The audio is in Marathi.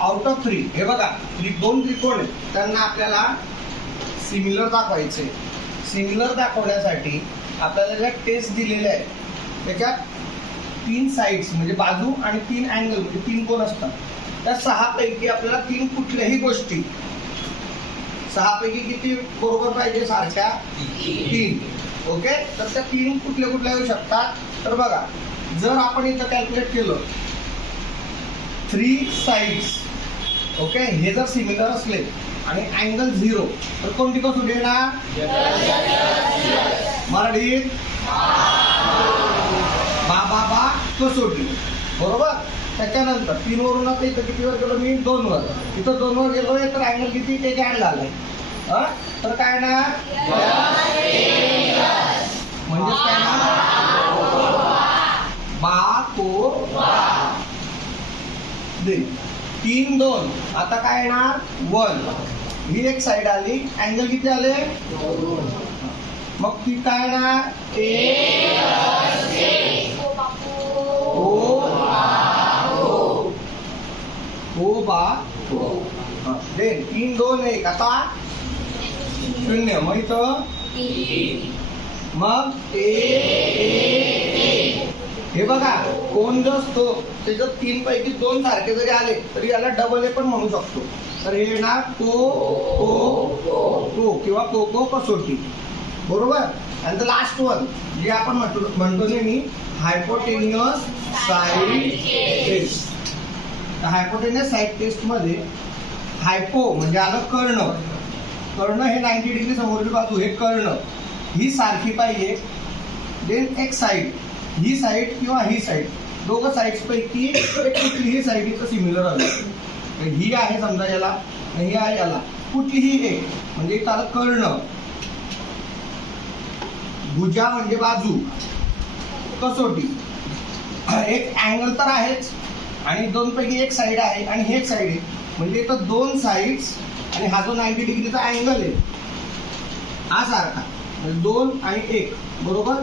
आउट ऑफ थ्री हे बघा दोन त्रिकोण त्यांना आपल्याला सिमिलर दाखवायचे. सिमिलर दाखवण्यासाठी आपल्याला ज्या टेस्ट दिलेल्या आहेत त्याच्यात तीन साईड्स म्हणजे बाजू आणि तीन अँगल म्हणजे तीन कोण असतात. त्या सहापैकी आपल्याला तीन कुठल्याही गोष्टी सहापैकी किती बरोबर पाहिजे सारख्या? तीन. ओके तर त्या तीन कुठल्या कुठल्या येऊ शकतात? तर बघा जर आपण इथं कॅल्क्युलेट केलं थ्री साईड्स ओके हे जर सिमिलर असले आणि अँगल झिरो तर कोणती कसोटी येणार मराठीत बा बा कसोटी. बरोबर? त्याच्यानंतर तीन वरून आता इथं किती वर गेलो मी? दोन वर. इथं दोन वर गेलोय तर अँगल किती? ते काय झालंय. हा? तर काय ना म्हणजेच काय ना बा को दे. तीन दोन. आता काय येणार? वन. ही एक साइड आली. अँगल किती आले? मग ती काय येणार? ओ. ओ बा. हा, दे. तीन दोन एक. आता शून्य. मग इथं? मग? ए. हे बघा कोण जो असतो त्याच्यात तीन पैकी दोन सारखे जरी आले तरी याला डबल ए पण म्हणू शकतो. तर हे येणार को को को किंवा को को कसोटी. बरोबर? आणि लास्ट वन जे आपण म्हणतो म्हणतो नेहमी hypotenuse side test hypotenuse side टेस्टमध्ये हायपो म्हणजे आलं कर्ण. कर्ण हे नाईन्टी डिग्री समोरची बाजू हे कर्ण. ही सारखी पाहिजे. देन एक साईड ही साईड किंवा ही साईड दोघं साईड्स पैकी एक कुठलीही साईड इथं सिमिलर आली ही आहे समजा याला ही आहे याला. कुठलीही एक म्हणजे इथं आलं कर्ण. भुजा म्हणजे बाजू. कसोटी. एक अँगल तर आहेच. आणि दोन पैकी एक साईड आहे आणि हे एक साईड आहे. म्हणजे इथं दोन साईड्स आणि हा जो नाईन्टी डिग्रीचा अँगल आहे हा सारखा. म्हणजे दोन आणि एक बरोबर?